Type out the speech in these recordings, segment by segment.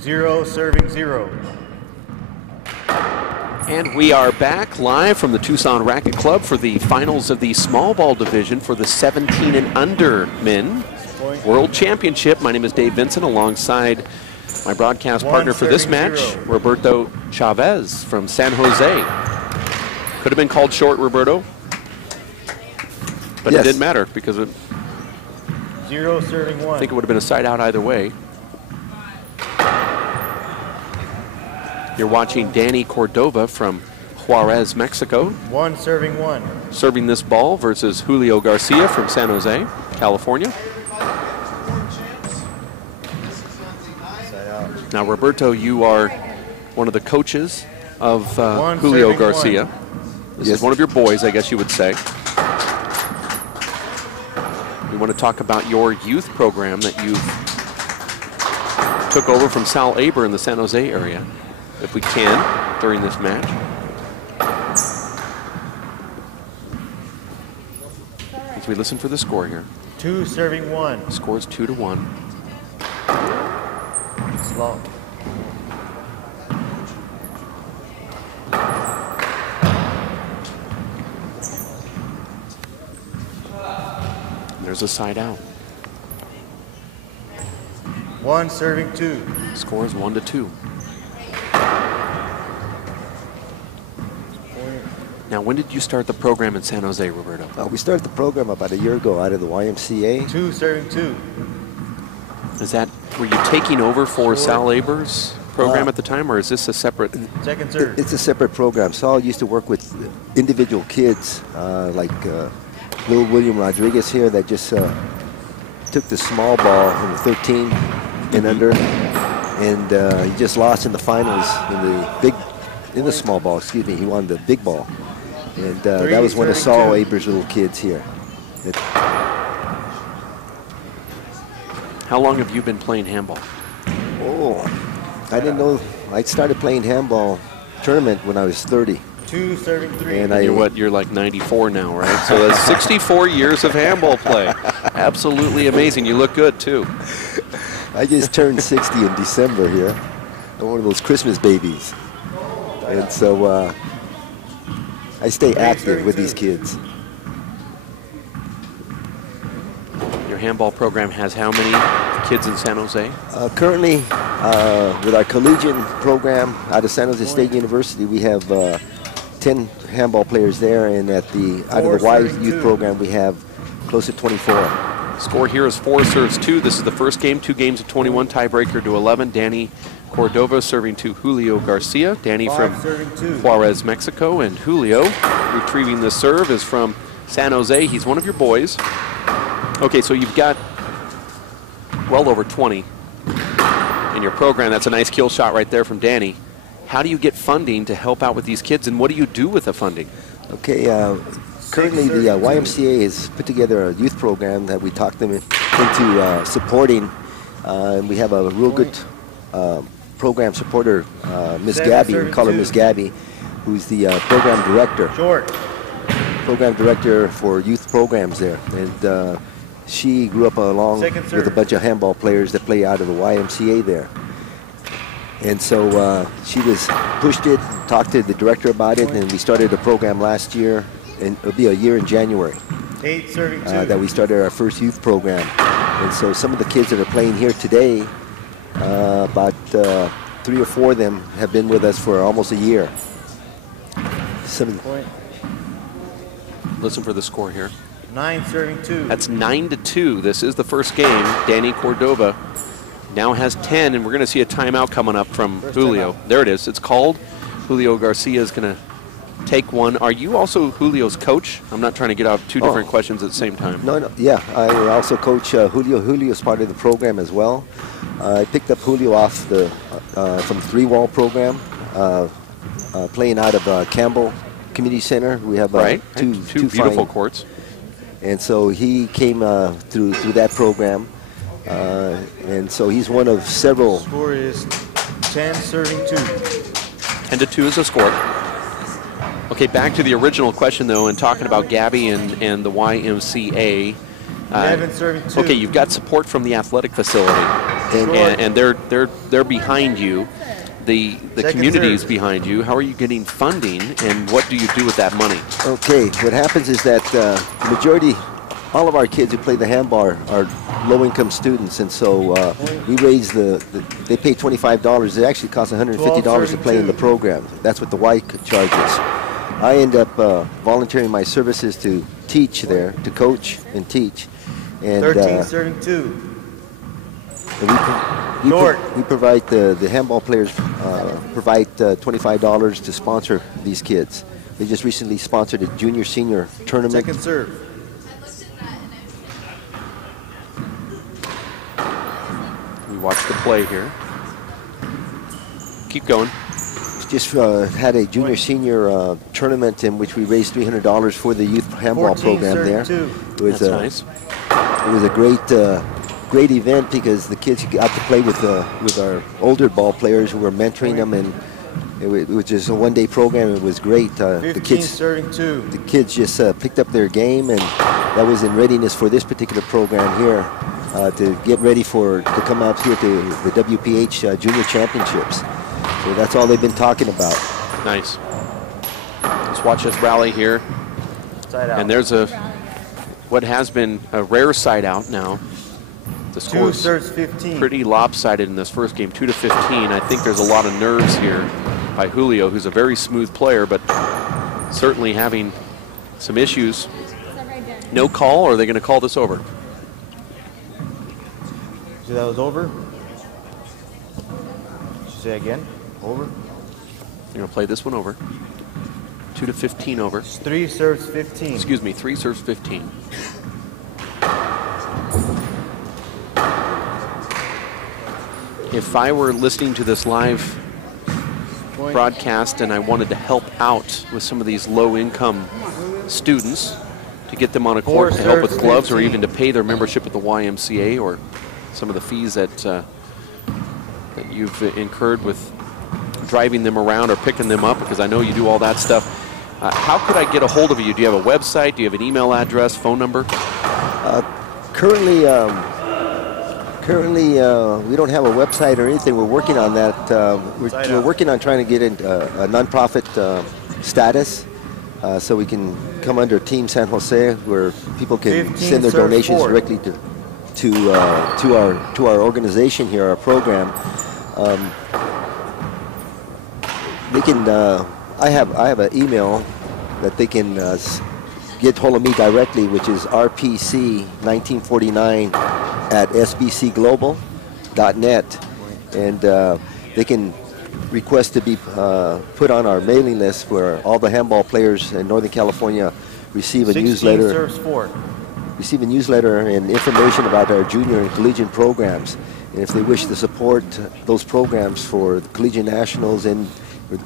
0 serving 0. And we are back live from the Tucson Racket Club for the finals of the small ball division for the 17 and under men World Championship. My name is Dave Vincent alongside my broadcast partner for this match, Roberto Chavez from San Jose. Could have been called short, Roberto, but yes, it didn't matter because it 0 serving 1. I think it would have been a side out either way. You're watching Danny Cordova from Juarez, Mexico. 1 serving 1. Serving this ball versus Julio Garcia from San Jose, California. Now, Roberto, you are one of the coaches of Julio Garcia. This is one of your boys, I guess you would say. We want to talk about your youth program that you took over from Sal Aber in the San Jose area, if we can, during this match. As we listen for the score here. 2 serving 1. Score is 2-1. Long. There's a side out. 1 serving 2. Score is 1-2. Now, when did you start the program in San Jose, Roberto? We started the program about a year ago out of the YMCA. 2 serving 2. Is that, were you taking over for Sal Aber's program at the time, or is this a separate? Second serve. It's a separate program. Sal used to work with individual kids, like little William Rodriguez here that just took the small ball in the 13 and under, and he just lost in the finals in the small ball, excuse me. He won the big ball. And that was one of Sal Aber's little kids here. How long have you been playing handball? Oh, I didn't know. I started playing handball tournament when I was 30. 2 serving 3. And you're what? You're like 94 now, right? So that's 64 years of handball play. Absolutely amazing. You look good too. I just turned 60 in December here. I'm one of those Christmas babies, and so I stay active with these kids. Your handball program has how many kids in San Jose? Currently, with our collegiate program out of San Jose State University, we have 10 handball players there, and out of the Y youth program, we have close to 24. Score here is 4 serves 2. This is the first game. 2 games of 21, tiebreaker to 11. Danny Cordova serving to Julio Garcia. Danny from Juarez, Mexico, and Julio retrieving the serve is from San Jose. He's one of your boys. Okay, so you've got well over 20 in your program. That's a nice kill shot right there from Danny. How do you get funding to help out with these kids, and what do you do with the funding? Okay, currently the YMCA has put together a youth program that we talk them into supporting, and we have a real good program supporter, Miss Gabby, we call her Miss Gabby, who's the program director. Program director for youth programs there, and she grew up along with a bunch of handball players that play out of the YMCA there. And so she was pushed it, talked to the director about it, and we started a program last year, and it'll be a year in January 8 serving 2. that we started our first youth program. And so some of the kids that are playing here today, about 3 or 4 of them have been with us for almost a year. Listen for the score here. 9 serving 2. That's 9-2. This is the first game. Danny Cordova now has 10, and we're going to see a timeout coming up from Julio. There it is. It's called. Julio Garcia is going to take one. Are you also Julio's coach? I'm not trying to get out 2 different questions at the same time. No, yeah. I also coach Julio. Julio's part of the program as well. I picked up Julio off from the 3-wall program, playing out of Campbell Community Center. We have two beautiful courts. And so he came through that program. And so he's one of several. Score is 10 serving 2. 10-2 is a score. Okay, back to the original question though, and talking about Gabby and the YMCA. 11 serving 2. Okay, you've got support from the athletic facility. and they're behind you. The community is behind you. How are you getting funding, and what do you do with that money? Okay, what happens is that the majority, all of our kids who play the handball are low-income students, and so we raise they pay $25. It actually costs $150 to play in the program. That's what the Y charges. I end up volunteering my services to teach there, to coach and teach. And 13 serving 2. We provide the handball players provide $25 to sponsor these kids. They just recently sponsored a junior-senior tournament. Second serve. We watch the play here. Keep going. Just had a junior-senior tournament in which we raised $300 for the youth handball program there. It was nice. It was a great event because the kids got to play with our older ball players who were mentoring them, and it was just a one-day program. It was great. The kids just picked up their game, and that was in readiness for this particular program here to get ready to come out here to the WPH Junior Championships. So that's all they've been talking about. Nice. Let's watch us rally here. And there's what has been a rare side out now. The score is pretty lopsided in this first game, 2-15. I think there's a lot of nerves here by Julio, who's a very smooth player, but certainly having some issues. No call, or are they going to call this over? So that was over? Say again? Over? You're going to play this one over. 2-15 over. 3 serves 15. Excuse me, 3 serves 15. If I were listening to this live broadcast and I wanted to help out with some of these low-income students to get them on a court to help with gloves or even to pay their membership at the YMCA or some of the fees that you've incurred with driving them around or picking them up, because I know you do all that stuff. How could I get a hold of you? Do you have a website? Do you have an email address, phone number? Currently, we don't have a website or anything. We're working on that. We're working on trying to get a nonprofit status so we can come under Team San Jose, where people can send their donations directly to our organization here, our program. They can. I have an email that they can get hold of me directly, which is rpc1949@sbcglobal.net, and they can request to be put on our mailing list where all the handball players in Northern California receive a newsletter. Receive a newsletter and information about our junior and collegiate programs, and if they wish to support those programs for the collegiate nationals and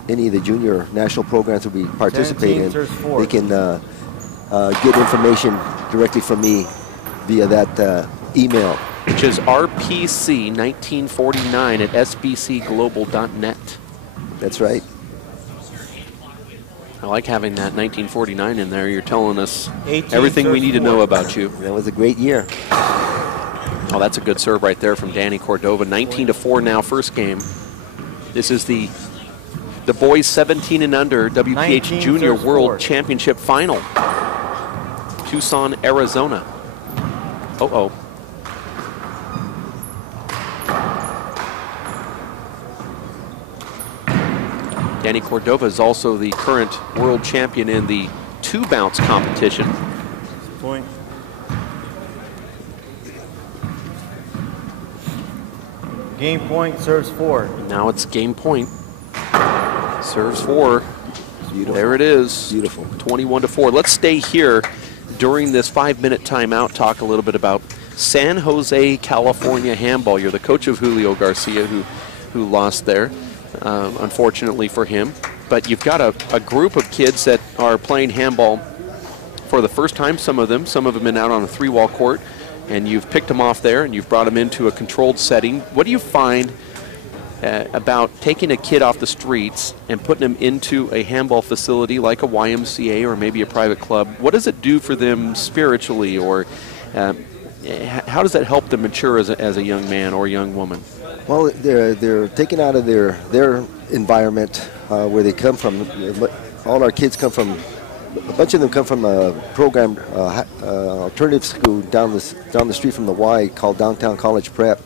any of the junior national programs that we participate in, they can get information directly from me via that email. Which is rpc1949@sbcglobal.net. That's right. I like having that 1949 in there. You're telling us everything we need to know about you. That was a great year. Oh, that's a good serve right there from Danny Cordova. 19-4 now, first game. This is the boys 17 and under WPH Junior World Championship Final. Tucson, Arizona. Uh-oh. Danny Cordova is also the current world champion in the 2-bounce competition. Point. Game point, serves 4. Now it's game point. Serves 4. Beautiful. There it is. Beautiful. 21-4. Let's stay here during this 5-minute timeout, talk a little bit about San Jose, California handball. You're the coach of Julio Garcia, who lost there, unfortunately for him. But you've got a group of kids that are playing handball for the first time, some of them have been out on a 3-wall court, and you've picked them off there and you've brought them into a controlled setting. What do you find about taking a kid off the streets and putting them into a handball facility like a YMCA or maybe a private club? What does it do for them spiritually, or how does that help them mature as a young man or young woman? Well, they're taken out of their environment where they come from. All our kids come from. A bunch of them come from a program, alternative school down the street from the Y called Downtown College Prep,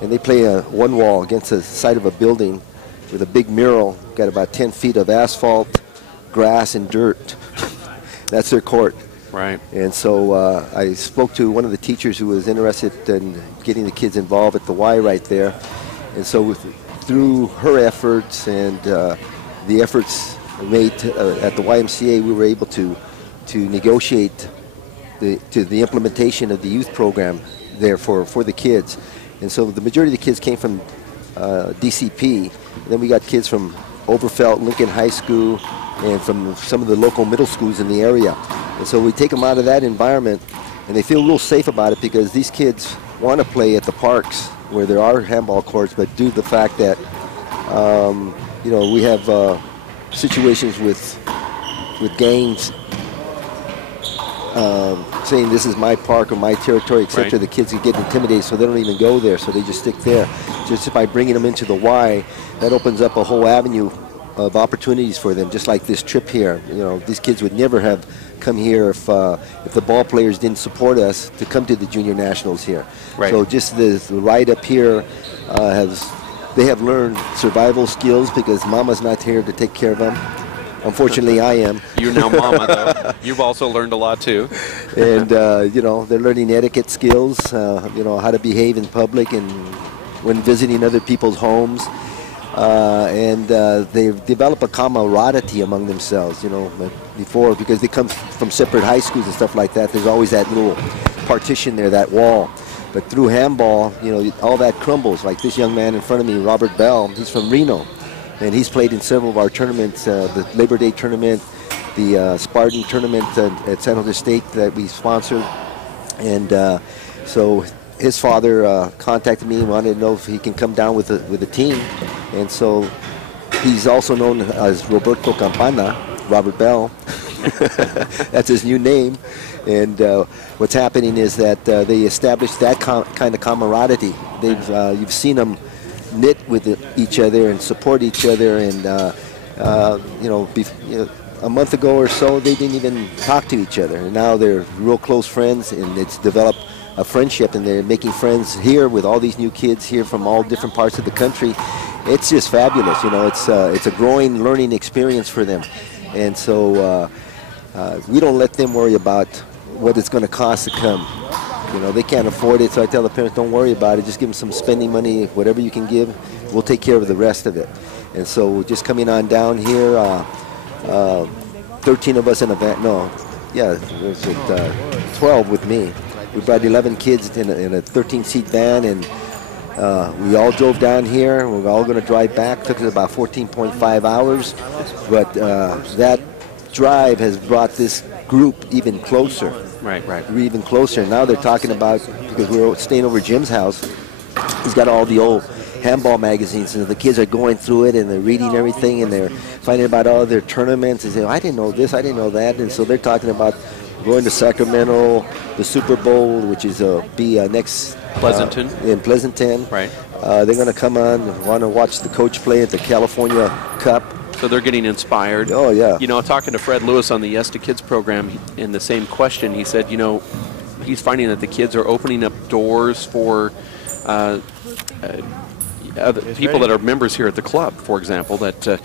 and they play one wall against the side of a building with a big mural. Got about 10 feet of asphalt, grass, and dirt. That's their court. Right. And so I spoke to one of the teachers who was interested in getting the kids involved at the Y right there, and so through her efforts and the efforts made at the YMCA, we were able to negotiate the implementation of the youth program there for the kids. And so the majority of the kids came from DCP. Then we got kids from Overfelt, Lincoln High School, and from some of the local middle schools in the area. And so we take them out of that environment, and they feel real safe about it because these kids want to play at the parks where there are handball courts, but due to the fact that we have situations with gangs saying this is my park or my territory, etc. Right. The kids get intimidated, so they don't even go there, so they just stick there. Just by bringing them into the Y, that opens up a whole avenue of opportunities for them, just like this trip here. These kids would never have come here if the ball players didn't support us to come to the junior nationals here. Right. So just the ride up here they have learned survival skills because Mama's not here to take care of them. Unfortunately, I am. You're now Mama, though. You've also learned a lot, too. And, they're learning etiquette skills, how to behave in public and when visiting other people's homes. And they've developed a camaraderie among themselves, before, because they come from separate high schools and stuff like that. There's always that little partition there, that wall. But through handball, all that crumbles. Like this young man in front of me, Robert Bell, he's from Reno. And he's played in several of our tournaments, the Labor Day tournament, the Spartan tournament at San Jose State that we sponsored. And so his father contacted me and wanted to know if he can come down with a team. And so he's also known as Roberto Campana, Robert Bell. That's his new name. And what's happening is that they established that kind of camaraderie. You've seen them knit with each other and support each other. And a month ago or so, they didn't even talk to each other. And now they're real close friends, and it's developed a friendship. And they're making friends here with all these new kids here from all different parts of the country. It's just fabulous. It's a growing learning experience for them. And so we don't let them worry about what it's going to cost to come. They can't afford it, so I tell the parents, don't worry about it. Just give them some spending money, whatever you can give. We'll take care of the rest of it. And so just coming on down here, 13 of us in a van. No, yeah, there's 12 with me. We brought 11 kids in a 13-seat van, and we all drove down here. We're all going to drive back. Took us about 14.5 hours, but that drive has brought this group even closer. Right. We're even closer. Now they're talking about, because we're staying over Jim's house, he's got all the old handball magazines, and the kids are going through it, and they're reading everything, and they're finding about all their tournaments, and saying, I didn't know this, I didn't know that. And so they're talking about going to Sacramento, the Super Bowl, which is next Pleasanton. In Pleasanton. Right. They're going to come on and want to watch the coach play at the California Cup. So they're getting inspired. Oh, yeah. Talking to Fred Lewis on the Yes to Kids program, in the same question, he said, he's finding that the kids are opening up doors for other people that are members here at the club, for example, that,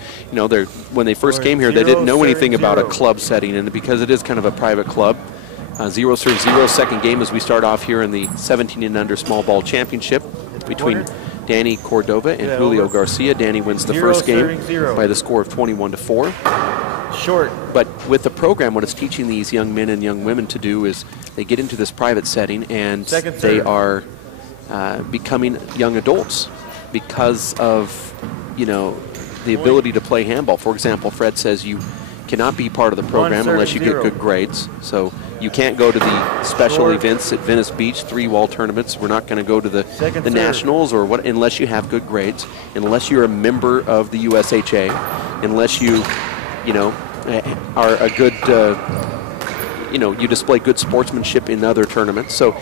when they first came here, they didn't know anything about a club setting, and because it is kind of a private club, 0-0, second game as we start off here in the 17 and under small ball championship between Danny Cordova and Julio Garcia. Danny wins the first game by the score of 21-4. Short. But with the program, what it's teaching these young men and young women to do is they get into this private setting, and they are becoming young adults because of, the ability to play handball. For example, Fred says you cannot be part of the program unless you get good grades. So you can't go to the special events at Venice Beach, 3-wall tournaments. We're not going to go to the nationals or what unless you have good grades, unless you're a member of the USHA, unless you, are a good, you display good sportsmanship in other tournaments. So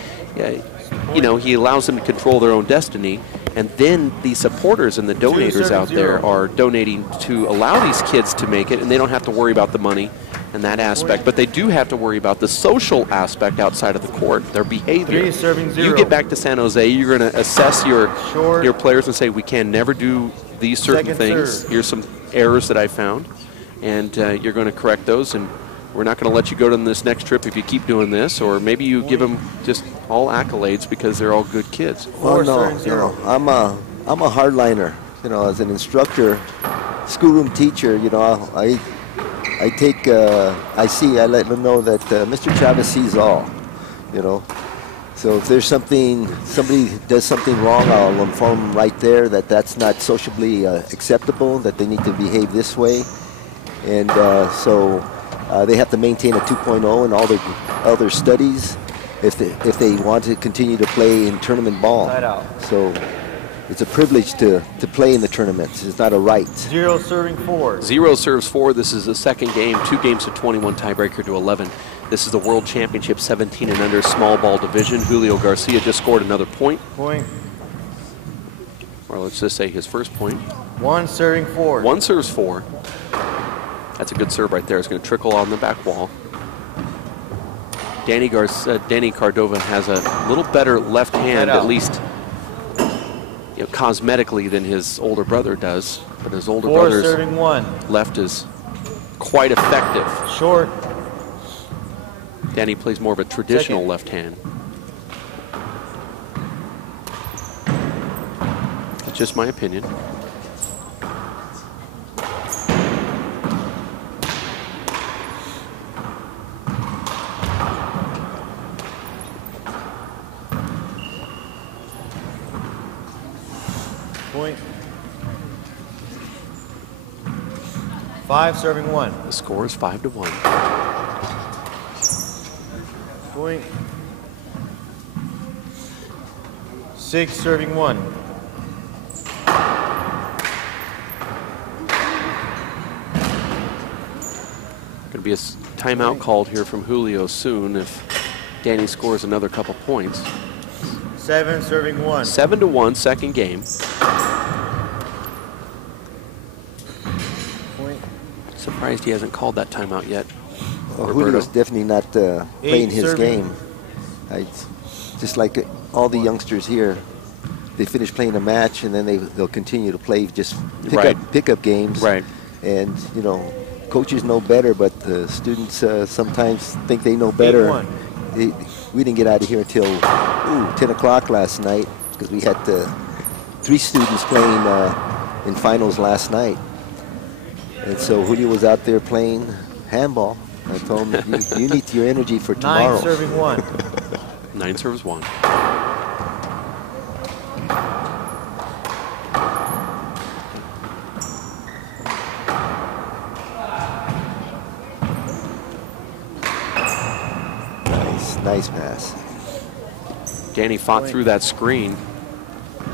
you know, he allows them to control their own destiny. And then the supporters and the donators out there are donating to allow these kids to make it, and they don't have to worry about the money and that aspect. But they do have to worry about the social aspect outside of the court, their behavior. You get back to San Jose, you're going to assess your players and say, we can never do these certain things. Here's some errors that I found, and you're going to correct those. And we're not going to let you go to this next trip if you keep doing this, or maybe you give them just all accolades because they're all good kids. Well, no, I'm a hardliner. You know, as an instructor, schoolroom teacher, you know, I let them know that Mr. Chavez sees all. You know, so if there's somebody does something wrong, I'll inform them right there that that's not sociably acceptable, that they need to behave this way, and so. They have to maintain a 2.0 in all their studies if they want to continue to play in tournament ball. So it's a privilege to play in the tournaments. It's not a right. 0 serving 4. 0 serves 4. This is the second game. 2 games to 21, tiebreaker to 11. This is the World Championship 17 and under small ball division. Julio Garcia just scored another point. Or let's just say his first point. 1 serving 4. 1 serves 4. That's a good serve right there. It's going to trickle on the back wall. Danny Cordova has a little better left hand, at least cosmetically, than his older brother does. But his older brother's left is quite effective. Short. Danny plays more of a traditional left hand. That's just my opinion. Point. 5 serving 1. The score is 5-1. Point. 6 serving 1. Going to be a timeout called here from Julio soon if Danny scores another couple points. 7 serving 1. 7-1, second game. Point. Surprised he hasn't called that timeout yet. Well, Julio's definitely not playing his game. Just like all the youngsters here, they finish playing a match and then they'll continue to play just pickup games. Right. And you know, coaches know better, but the students sometimes think they know better. We didn't get out of here until 10 o'clock last night because we had 3 students playing in finals last night. And so Julio was out there playing handball. I told him, you need your energy for tomorrow. 9 serving 1. 9 serves 1. Nice pass. Danny fought through that screen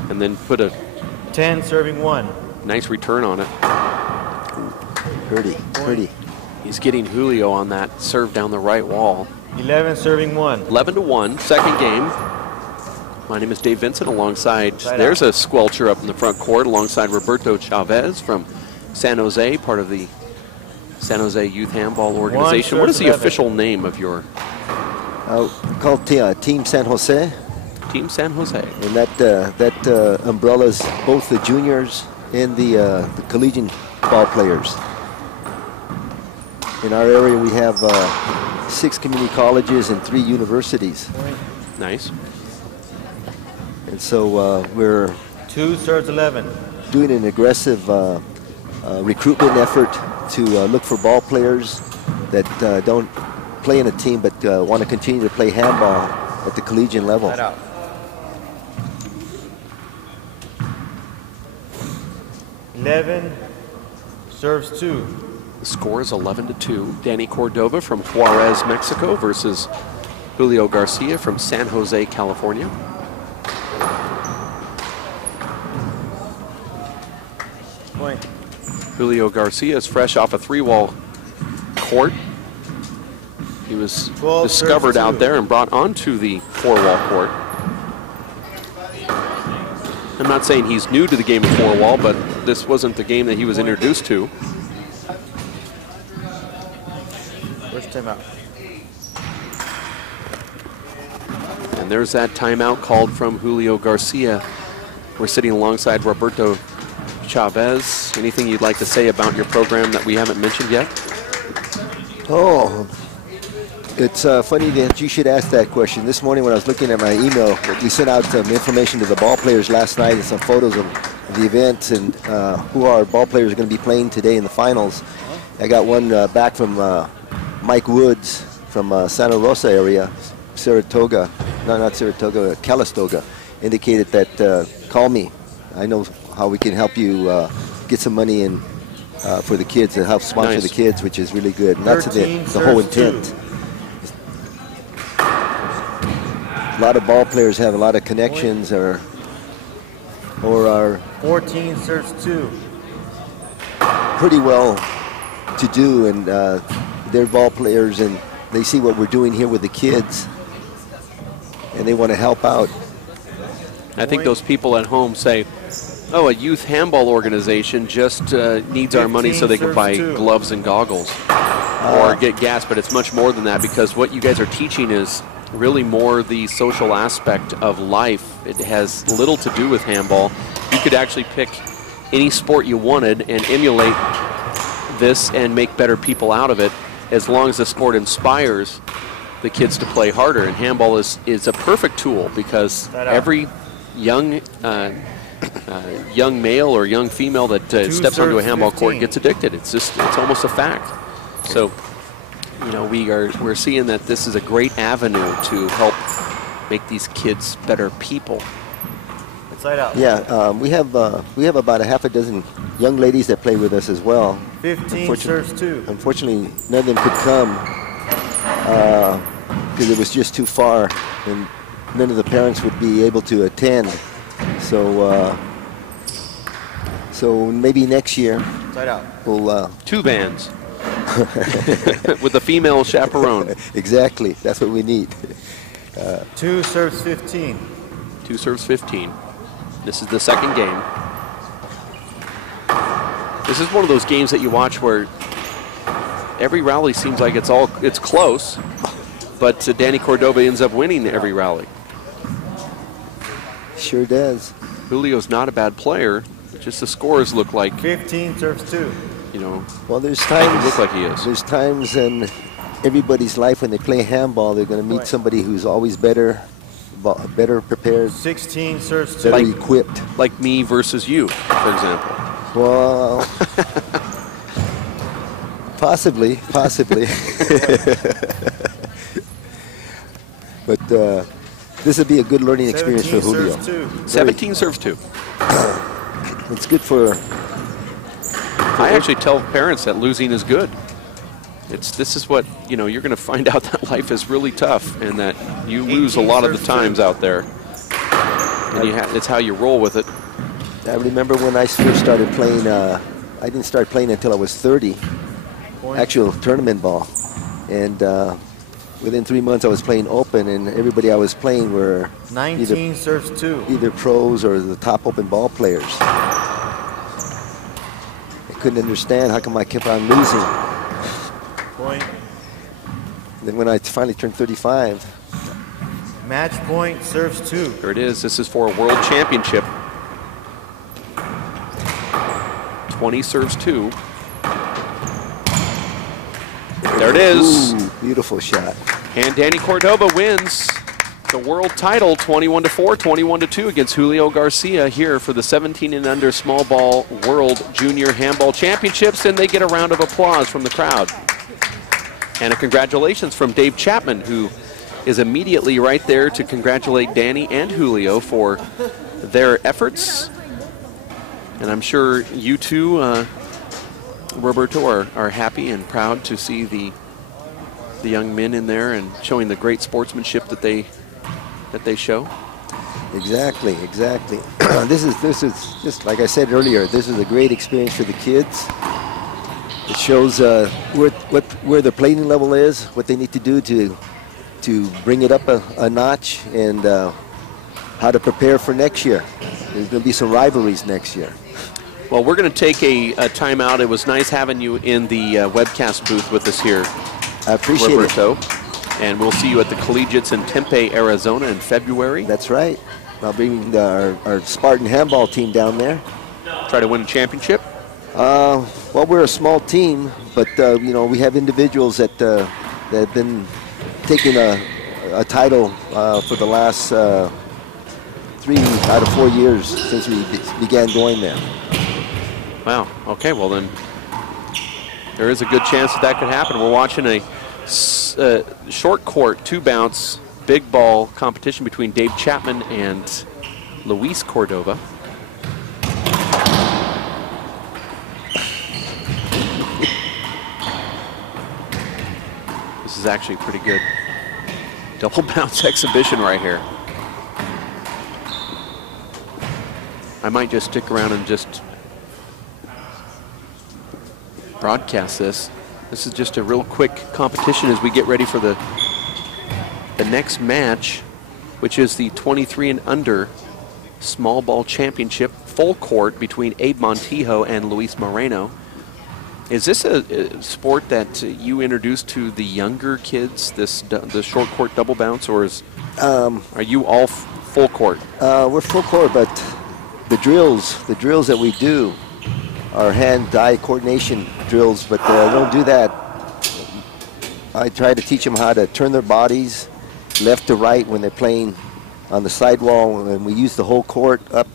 and then put a 10 serving 1. nice return on it. Pretty. He's getting Julio on that serve down the right wall. 11 serving 1. 11-1, second game. My name is Dave Vincent alongside, there's a squelcher up in the front court alongside Roberto Chavez from San Jose, part of the San Jose Youth Handball Organization. What is the official name of your? Called Team San Jose. Team San Jose. And that umbrellas both the juniors and the collegiate ball players. In our area, we have 6 community colleges and 3 universities. Nice. And so we're 2 serves 11. doing an aggressive recruitment effort to look for ball players that don't play in a team but want to continue to play handball at the collegiate level. 11 serves 2. The score is 11-2. Danny Cordova from Juarez, Mexico versus Julio Garcia from San Jose, California. Point. Julio Garcia is fresh off a 3-wall court. He was discovered out there and brought onto the 4-wall court. I'm not saying he's new to the game of four-wall, but this wasn't the game that he was introduced to. First timeout. And there's that timeout called from Julio Garcia. We're sitting alongside Roberto Chavez. Anything you'd like to say about your program that we haven't mentioned yet? Oh, it's funny that you should ask that question. This morning when I was looking at my email, we sent out some information to the ball players last night and some photos of the events and who our ball players are going to be playing today in the finals. I got one back from Mike Woods from Santa Rosa area, Saratoga, no, not Saratoga, Calistoga, indicated that call me. I know how we can help you get some money in for the kids, to help sponsor the kids, which is really good. And that's the whole intent. A lot of ball players have a lot of connections or are 14 serves 2. pretty well to do, and they're ball players, and they see what we're doing here with the kids, and they want to help out. I think those people at home say, oh, a youth handball organization just needs our money so they can buy gloves and goggles or get gas, but it's much more than that, because what you guys are teaching is really more the social aspect of life. It has little to do with handball. You could actually pick any sport you wanted and emulate this and make better people out of it, as long as the sport inspires the kids to play harder. And handball is a perfect tool, because every young young male or young female that steps onto a handball court gets addicted. It's almost a fact. So, you know, we're seeing that this is a great avenue to help make these kids better people. Inside out. Yeah, we have about a half a dozen young ladies that play with us as well. 15 serves 2. Unfortunately, none of them could come because it was just too far, and none of the parents would be able to attend. So, so maybe next year Inside out. we'll 2 bands with a female chaperone. Exactly, that's what we need. 2 serves 15. 2 serves 15. This is the second game. This is one of those games that you watch where every rally seems like it's close, but Danny Cordova ends up winning every rally. Sure does. Julio's not a bad player. Just the scores look like, 15 serves 2. you know, Well, there's times look like he is. There's times in everybody's life when they play handball, they're going to meet somebody who's always better prepared, 16 serves 2. better equipped. Like me versus you, for example. Well, possibly. But this would be a good learning experience for Julio. 17 serves 2. It's good for. I actually tell parents that losing is good. This is what, you know, you're going to find out that life is really tough and that you lose a lot of the times out there. And it's how you roll with it. I remember when I first started playing, I didn't start playing until I was 30, actual tournament ball. And within 3 months I was playing open, and everybody I was playing were 19 serves 2. either pros or the top open ball players. I couldn't understand how come I kept on losing. Point. Then when I finally turned 35. Match point serves 2. There it is. This is for a world championship. 20 serves 2. There it is. Ooh, beautiful shot. And Danny Cordova wins the world title 21-4, 21-2 against Julio Garcia here for the 17 and under small ball World Junior Handball Championships, and they get a round of applause from the crowd. And a congratulations from Dave Chapman, who is immediately right there to congratulate Danny and Julio for their efforts. And I'm sure you two, Roberto, are happy and proud to see the young men in there and showing the great sportsmanship that they show. Exactly. This is just like I said earlier. This is a great experience for the kids. It shows where the playing level is, what they need to do to bring it up a notch, and how to prepare for next year. There's going to be some rivalries next year. Well, we're going to take a timeout. It was nice having you in the webcast booth with us here, I appreciate Roberto. And we'll see you at the Collegiates in Tempe, Arizona in February. That's right. I'll bring our Spartan handball team down there. Try to win a championship? Well, we're a small team, but you know, we have individuals that have been taking a title for the last 3 out of 4 years since we began going there. Wow. Okay, well then there is a good chance that could happen. We're watching a short court, 2-bounce, big ball competition between Dave Chapman and Luis Cordova. This is actually pretty good double bounce exhibition right here. I might just stick around and just broadcast this. This is just a real quick competition as we get ready for the next match, which is the 23 and under small ball championship full court between Abe Montijo and Luis Moreno. Is this a sport that you introduced to the younger kids, the short court double bounce, or are you all full court? We're full court, but the drills that we do are hand-eye coordination drills, but I don't do that. I try to teach them how to turn their bodies left to right when they're playing on the sidewall, and we use the whole court, up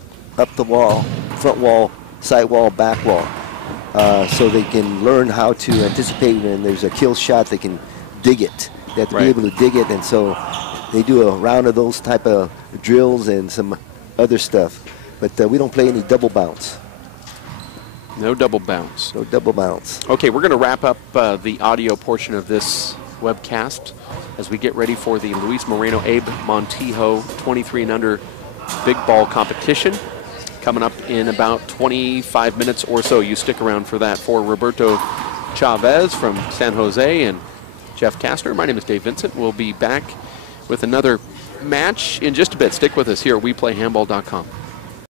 the wall, front wall, side wall, back wall, so they can learn how to anticipate when there's a kill shot. They can dig it. They have to be able to dig it, and so they do a round of those type of drills and some other stuff. But we don't play any double bounce. No double bounce. No double bounce. Okay, we're going to wrap up the audio portion of this webcast as we get ready for the Luis Moreno Abe Montijo 23 and under big ball competition coming up in about 25 minutes or so. You stick around for that. For Roberto Chavez from San Jose and Jeff Kastner, my name is Dave Vincent. We'll be back with another match in just a bit. Stick with us here at WePlayHandball.com.